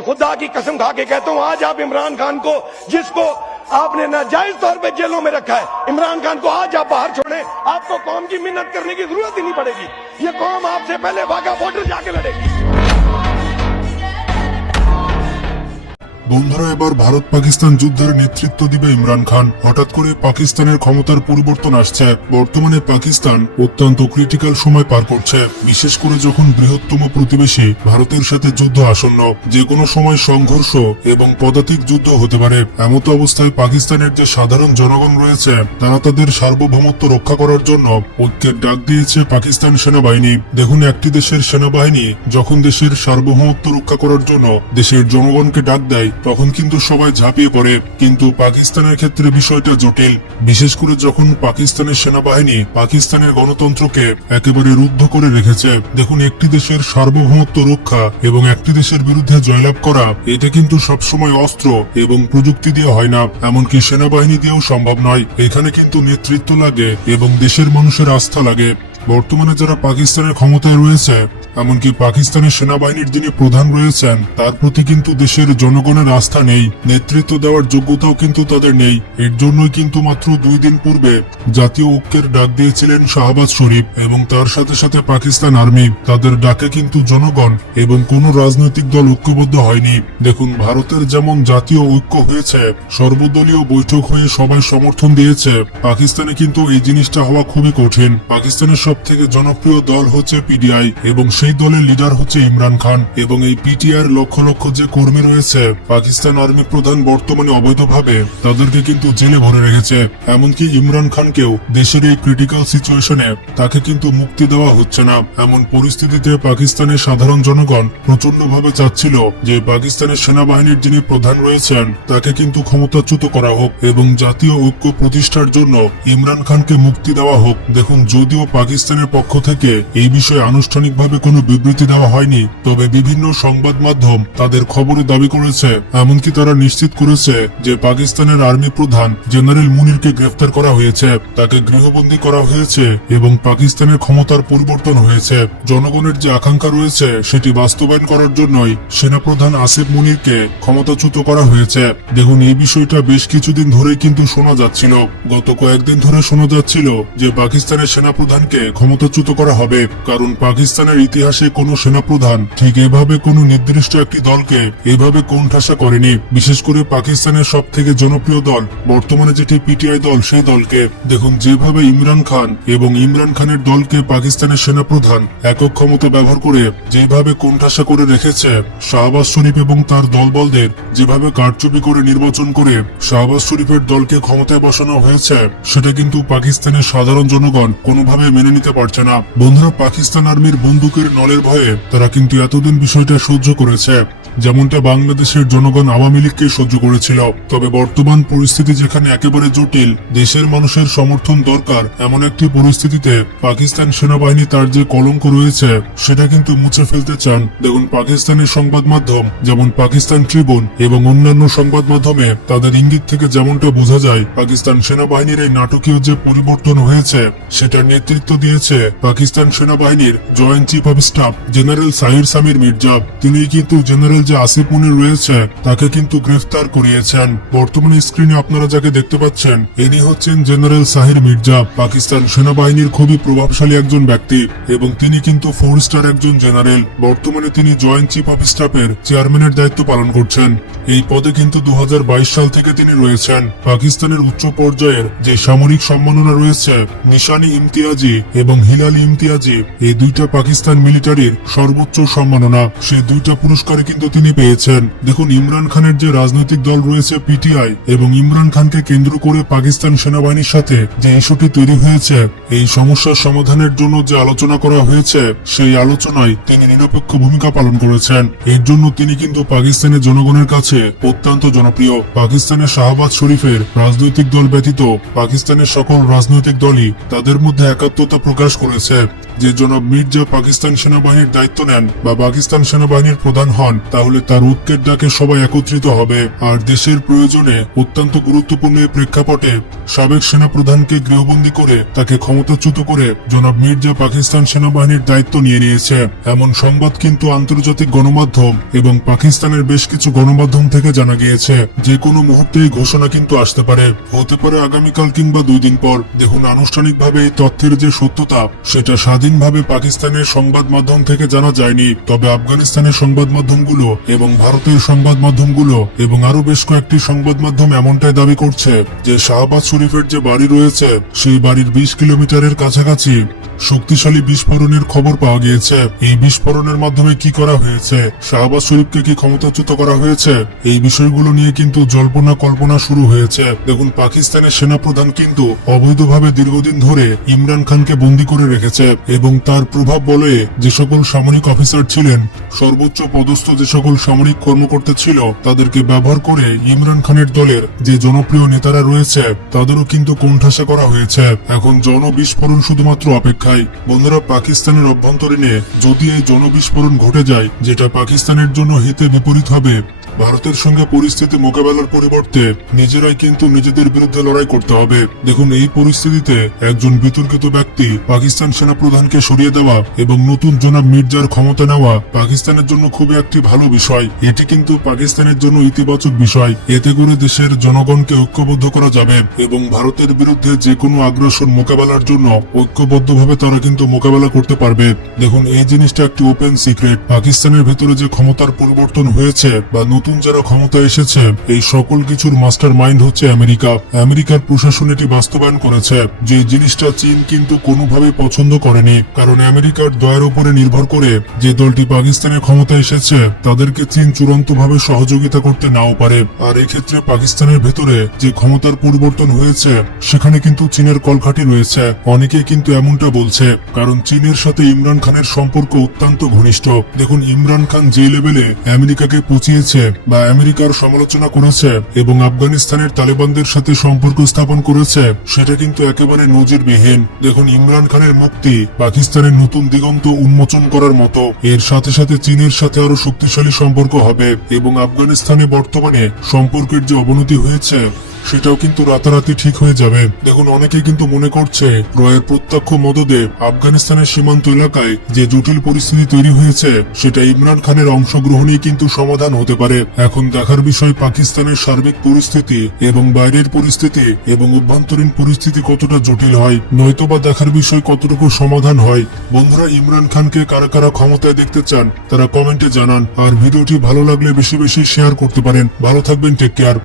खुदा की कसम खा के कहता हूं, आज आप इमरान खान को, जिसको आपने नाजायज तौर पे जेलों में रखा है, इमरान खान को आज आप बाहर छोड़ें, आपको कौम की मिन्नत करने की जरूरत ही नहीं पड़ेगी। ये कौम आपसे पहले वाघा बॉर्डर जाके लड़ेगी। বন্ধুরা, এবার ভারত পাকিস্তান যুদ্ধের নেতৃত্ব দিবে ইমরান খান। হঠাৎ করে পাকিস্তানের ক্ষমতার পরিবর্তন আসছে। বর্তমানে পাকিস্তান অত্যন্ত ক্রিটিক্যাল সময় পার করছে, বিশেষ করে যখন বৃহত্তম প্রতিবেশী ভারতের সাথে যুদ্ধ আসন্ন। যে কোনো সময় সংঘর্ষ এবং পদাতিক যুদ্ধ হতে পারে। এমত অবস্থায় পাকিস্তানের যে সাধারণ জনগণ রয়েছে, তারা তাদের সার্বভৌমত্ব রক্ষা করার জন্য ঐক্যের ডাক দিয়েছে পাকিস্তান সেনাবাহিনী। দেখুন, একটি দেশের সেনাবাহিনী যখন দেশের সার্বভৌমত্ব রক্ষা করার জন্য দেশের জনগণকে ডাক দেয়, তখন কিন্তু সবাই ঝাঁপিয়ে পড়ে। কিন্তু পাকিস্তানের ক্ষেত্রে বিষয়টা জটিল, বিশেষ করে যখন পাকিস্তানের সেনাবাহিনী পাকিস্তানের গণতন্ত্রকে একেবারে রুদ্ধ করে রেখেছে। দেখুন, একটি দেশের সার্বভৌমত্ব রক্ষা এবং একটি দেশের বিরুদ্ধে জয়লাভ করা, এটা কিন্তু সবসময় অস্ত্র এবং প্রযুক্তি দিয়ে হয় না, এমনকি সেনাবাহিনী দিয়েও সম্ভব নয়। এখানে কিন্তু নেতৃত্ব লাগে এবং দেশের মানুষের আস্থা লাগে। বর্তমানে যারা পাকিস্তানের ক্ষমতায় রয়েছে, এমনকি পাকিস্তানের সেনাবাহিনীর যিনি প্রধান রয়েছেন, তার প্রতি কিন্তু দেশের জনগণের আস্থা নেই, নেতৃত্ব দেওয়ার যোগ্যতাও কিন্তু তাদের নেই। এর জন্যই কিন্তু মাত্র 2 দিন পূর্বে জাতীয় ঐক্যের ডাক দিয়েছিলেন শাহবাজ শরীফ এবং তার সাথে সাথে পাকিস্তান আর্মি। তাদের ডাকে কিন্তু জনগণ এবং কোন রাজনৈতিক দল ঐক্যবদ্ধ হয়নি। দেখুন, ভারতের যেমন জাতীয় ঐক্য হয়েছে, সর্বদলীয় বৈঠক হয়ে সবাই সমর্থন দিয়েছে, পাকিস্তানে কিন্তু এই জিনিসটা হওয়া খুবই কঠিন। পাকিস্তানের সব থেকে জনপ্রিয় দল হচ্ছে পিডিআই এবং সেই দলের লিডার হচ্ছে ইমরান খান। এবং এই পিটিআর লক্ষ লক্ষ যে কর্মী রয়েছে, পাকিস্তান আর্মি প্রধান বর্তমানে অবৈধভাবে তাদেরকে কিন্তু জেলে ভরে রেখেছে। এমনকি ইমরান খানকেও দেশের এই ক্রিটিক্যাল সিচুয়েশনে তাকে কিন্তু মুক্তি দেওয়া হচ্ছে না। এমন পরিস্থিতিতে পাকিস্তানের সাধারণ জনগণ প্রচন্ডভাবে চাচ্ছিল যে পাকিস্তানের সেনাবাহিনীর যিনি প্রধান রয়েছেন, তাকে কিন্তু ক্ষমতাচ্যুত করা হোক এবং জাতীয় ঐক্য প্রতিষ্ঠার জন্য ইমরান খানকে মুক্তি দেওয়া হোক। দেখুন, যদিও পাকিস্তানের পক্ষ থেকে এই বিষয়ে আনুষ্ঠানিকভাবে কোনো বিবৃতি দেওয়া হয়নি, তবে বিভিন্ন সংবাদ মাধ্যম তাদের খবরে দাবি করেছে, এমনকি তারা নিশ্চিত করেছে যে পাকিস্তানের আর্মি প্রধান জেনারেল মুনিরকে গ্রেফতার করা হয়েছে, তাকে গৃহবন্দী করা হয়েছে এবং পাকিস্তানের ক্ষমতার পরিবর্তন হয়েছে। জনগণের যে আকাঙ্ক্ষা রয়েছে সেটি বাস্তবায়ন করার জন্যই সেনাপ্রধান আসিফ মুনিরকে ক্ষমতাচ্যুত করা হয়েছে। দেখুন, এই বিষয়টা বেশ কিছুদিন ধরেই কিন্তু শোনা যাচ্ছিল। গত কয়েকদিন ধরে শোনা যাচ্ছিল যে পাকিস্তানের সেনাপ্রধানকে ক্ষমতাচ্যুত করা হবে, কারণ পাকিস্তানের ইতিহাসে কোনো সেনাপ্রধান ঠিক এভাবে কোনো নির্দিষ্ট একটি দলকে এভাবে কোণঠাসা করেনি। বিশেষ করে পাকিস্তানের সব থেকে জনপ্রিয় দল বর্তমানে যেটি পিটিআই দল, সেই দলকে দেখুন যেভাবে ইমরান খান এবং ইমরান খানের দলকে পাকিস্তানের সেনাপ্রধান একক ক্ষমতা ব্যবহার করে যেভাবে কোণঠাসা করে রেখেছে, শাহবাজ শরীফ এবং তার দলবলদের যেভাবে কারচুপি করে নির্বাচন করে শাহবাজ শরীফের দলকে ক্ষমতায় বসানো হয়েছে, সেটা কিন্তু পাকিস্তানের সাধারণ জনগণ কোনোভাবে মেনে নিতে পারছে না। বন্ধুরা, পাকিস্তান আর্মির বন্দুকের নলের ভয়ে তারা কিন্তু এতদিন বিষয়টা সহ্য করেছে, যেমনটা বাংলাদেশের জনগণ আওয়ামী লীগকে সহ্য করেছিল। তবে বর্তমান পরিস্থিতি যেখানে একেবারে জটিল, দেশের মানুষের সমর্থন দরকার, এমন একটি পরিস্থিতিতে পাকিস্তান সেনাবাহিনী তার যে কলঙ্ক রয়েছে সেটা কিন্তু মুছে ফেলতে চান। দেখুন, পাকিস্তানের সংবাদ মাধ্যম যেমন পাকিস্তান ট্রিবিউন এবং অন্যান্য সংবাদ মাধ্যমে তাদের ইঙ্গিত থেকে যেমনটা বোঝা যায়, পাকিস্তান সেনাবাহিনীর এই নাটকীয় যে পরিবর্তন হয়েছে সেটার নেতৃত্ব দিয়েছে পাকিস্তান সেনাবাহিনীর joint chief of staff general Sahir Samir Mirza. তিনি কিন্তু জেনারেল যে আসিফ মুনির রয়েছে তাকে কিন্তু গ্রেফতার করিয়েছেন। বর্তমানে স্ক্রিনে আপনারা যাকে দেখতে পাচ্ছেন, ইনি হচ্ছেন জেনারেল সাহির মির্জা, পাকিস্তান সেনাবাহিনীর খুবই প্রভাবশালী একজন ব্যক্তি এবং তিনি কিন্তু 4 স্টার একজন জেনারেল। বর্তমানে তিনি জয়েন্ট চিফ অব স্টাফের চেয়ারম্যানের দায়িত্ব পালন করছেন। এই পদে কিন্তু 2022 সাল থেকে তিনি রয়েছেন। পাকিস্তানের উচ্চ পর্যায়ের যে সামরিক সম্মাননা রয়েছে, নিশানি ইমতিয়াজি এবং হিলালি ইমতিয়াজি, এই দুইটা পাকিস্তান মিলিটারির সর্বোচ্চ সম্মাননা, সেই দুইটা পুরস্কারে কিন্তু তিনি পেয়েছেন। দেখুন, ইমরান খানের যে রাজনৈতিক দল রয়েছে পিটিআই এবং ইমরান খানকে কেন্দ্র করে পাকিস্তান সেনাবাহিনীর সাথে যে ইস্যুটি তৈরি হয়েছে, এই সমস্যার সমাধানের জন্য যে আলোচনা করা হয়েছে, সেই আলোচনায় তিনি নিরপেক্ষ ভূমিকা পালন করেছেন। এর জন্য তিনি কিন্তু পাকিস্তানের জনগণের কাছে অত্যন্ত জনপ্রিয়। পাকিস্তানের শাহবাজ শরীফের রাজনৈতিক দল ব্যতীত পাকিস্তানের সকল রাজনৈতিক দলই তাদের মধ্যে একাত্মতা প্রকাশ করেছে যে জনাব মির্জা পাকিস্তান সেনাবাহিনীর দায়িত্ব নেন বা পাকিস্তান সেনাবাহিনীর প্রধান হন, তাহলে তার ঐক্যের ডাকে সবাই একত্রিত হবে। আর দেশের প্রয়োজনে অত্যন্ত গুরুত্বপূর্ণ এই প্রেক্ষাপটে সাবেক সেনাপ্রধানকে গৃহবন্দী করে তাকে ক্ষমতাচ্যুত করে জনাব মির্জা পাকিস্তান সেনাবাহিনীর দায়িত্ব নিয়ে নিয়েছে। এমন সংবাদ কিন্তু আন্তর্জাতিক গণমাধ্যম এবং পাকিস্তানের বেশ কিছু গণমাধ্যম থেকে জানা গিয়েছে। যে কোনো মুহূর্তেই ঘোষণা কিন্তু আসতে পারে, হতে পারে আগামীকাল কিংবা 2 দিন পর। দেখুন, আনুষ্ঠানিকভাবে এই তথ্যের যে সত্যতা সেটা স্বাধীনভাবে পাকিস্তানের সংবাদ মাধ্যম থেকে জানা যায়নি, তবে আফগানিস্তানের সংবাদ মাধ্যমগুলো এবং ভারতের সংবাদ মাধ্যমগুলো এবং আরো বেশ কয়েকটি সংবাদ মাধ্যম এমনটাই দাবি করছে যে শাহবাজ শরীফের যে বাড়ি রয়েছে সেই বাড়ির 20 কিলোমিটারের কাছাকাছি শক্তিশালী বিস্ফোরণের খবর পাওয়া গিয়েছে। এই বিস্ফোরণের মাধ্যমে কি করা হয়েছে, শাহবাজ শরীফকে কি ক্ষমতাচ্যুত করা হয়েছে, এই বিষয়গুলো নিয়ে কিন্তু জল্পনা কল্পনা শুরু হয়েছে। দেখুন, পাকিস্তানের সেনাপ্রধান কিন্তু অবৈধভাবে দীর্ঘদিন ধরে ইমরান খানকে বন্দী করে রেখেছে এবং তার প্রভাব বলে যে সকল সামরিক অফিসার ছিলেন, সর্বোচ্চ পদস্থ যে সকল সামরিক কর্মকর্তা ছিল, তাদেরকে ব্যবহার করে ইমরান খানের দলের যে জনপ্রিয় নেতারা রয়েছে তাদেরও কিন্তু কোণঠাসা করা হয়েছে। এখন জনবিস্ফোরণ শুধুমাত্র অপেক্ষায়। বন্ধুরা, পাকিস্তানের অভ্যন্তরীণে যদি এই জনবিস্ফোরণ ঘটে যায়, যেটা পাকিস্তানের জন্য হিতে বিপরীত হবে, ভারতের সঙ্গে পরিস্থিতি মোকাবেলার পরিবর্তে নিজেরাই কিন্তু নিজেদের বিরুদ্ধে লড়াই করতে হবে। দেখুন, এই পরিস্থিতিতে একজন বিতর্কিত ব্যক্তি পাকিস্তান সেনাপ্রধানকে সরিয়ে দেওয়া এবং নতুন জনাব মির্জার ক্ষমতা নেওয়া পাকিস্তানের জন্য খুবই একটি ভালো বিষয়। এটি কিন্তু পাকিস্তানের জন্য ইতিবাচক বিষয়। এতে করে দেশের জনগণকে ঐক্যবদ্ধ করা যাবে এবং ভারতের বিরুদ্ধে যে কোনো আগ্রাসন মোকাবেলার জন্য ঐক্যবদ্ধভাবে তারা কিন্তু মোকাবেলা করতে পারবে। দেখুন, এই জিনিসটা একটি ওপেন সিক্রেট। পাকিস্তানের ভেতরে যে ক্ষমতার পরিবর্তন হয়েছে বা নতুন যারা ক্ষমতা এসেছে, এই সকল কিছুর মাস্টার মাইন্ড হচ্ছে আমেরিকা। আমেরিকার প্রশাসন এটি বাস্তবায়ন করেছে। যে জিনিসটা চীন কিন্তু কোনোভাবে পছন্দ করেনি, কারণ আমেরিকার দয়ার উপরে নির্ভর করে যে দলটি পাকিস্তানের ক্ষমতা এসেছে তাদেরকে চীন চূড়ান্তভাবে সহযোগিতা করতে নাও পারে। আর এক্ষেত্রে পাকিস্তানের ভেতরে যে ক্ষমতার পরিবর্তন হয়েছে সেখানে কিন্তু চীনের কলকাঠি রয়েছে। অনেকে কিন্তু এমনটা বলছে, কারণ চীনের সাথে ইমরান খানের সম্পর্ক অত্যন্ত ঘনিষ্ঠ। দেখুন, ইমরান খান যে লেভেলে আমেরিকাকে পচিয়েছে বা আমেরিকার সমালোচনা করেছে এবং আফগানিস্তানের তালেবানদের সাথে সম্পর্ক স্থাপন করেছে, সেটা কিন্তু একেবারে নজিরবিহীন। দেখুন, ইমরান খানের মুক্তি পাকিস্তানের নতুন দিগন্ত উন্মোচন করার মতো। এর সাথে সাথে চীনের সাথে আরো শক্তিশালী সম্পর্ক হবে এবং আফগানিস্তানে বর্তমানে সম্পর্কের যে অবনতি হয়েছে সেটাও কিন্তু রাতারাতি ঠিক হয়ে যাবে। দেখুন, অনেকে কিন্তু মনে করছে রয়ের প্রত্যক্ষ মদদে আফগানিস্তানের সীমান্ত এলাকায় যে জটিল পরিস্থিতি তৈরি হয়েছে সেটা ইমরান খানের অংশগ্রহণেই কিন্তু সমাধান হতে পারে। এখন দেখার বিষয় পাকিস্তানের সার্বিক পরিস্থিতি এবং বাইরের পরিস্থিতি এবং অভ্যন্তরীণ পরিস্থিতি কতটা জটিল হয়, নয়তোবা দেখার বিষয় কতটুকু সমাধান হয়। বন্ধুরা, ইমরান খানকে কারা কারা ক্ষমতায় দেখতে চান তারা কমেন্টে জানান। আর ভিডিওটি ভালো লাগলে বেশি বেশি শেয়ার করতে পারেন। ভালো থাকবেন, টেক কেয়ার।